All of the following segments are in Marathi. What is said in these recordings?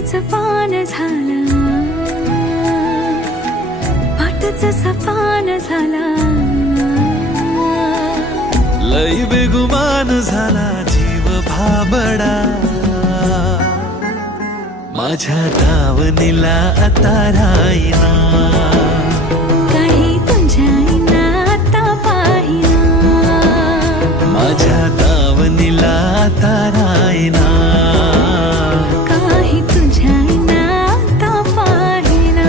कळीच पान झाला, पाटच सपान झाला, लई बेगुमान झाला जीव भाबडा, माझ्या दावणीला आता राहीना, काही तुझ्या आता पाहिना, माझ्या दावणीला आता राहीना, काही तुझ्या आता पाहिना.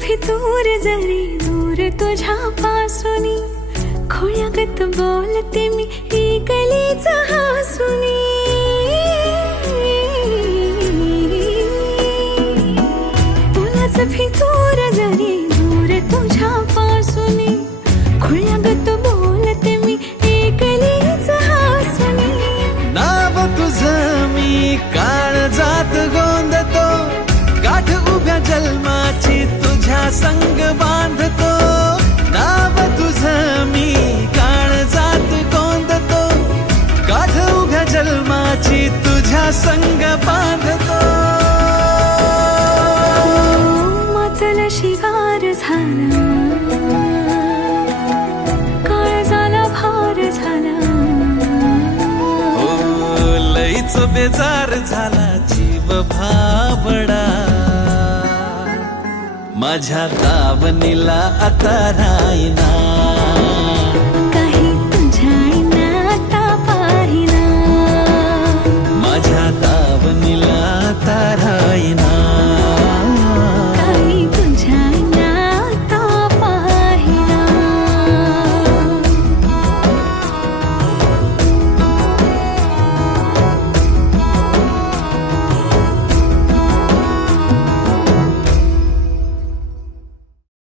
फितूर जरी दूर तुझ्या पासूनी, खोळ्यागत बोलते मी ही गलीच हासुनी, तुलाच फितूर जरी दूर तुझ्या पासूनी, खोळ्यागत बोलते मी ही गलीच हासुनी. नाव तुझं मी काळजात गोंधतो, गाठ उभ्या जन्माची तुझ्या संग बांधतो, नाव तुझं मी काळजात गोंधतो, गाठ उभ्या जन्माची तुझ्या संग बांधतो. मातल शिवार झाला, काळजाला भार झाला, हो लईच बेजार झाला जीव भाबडा, माझ्या दावणीला आता राहीना.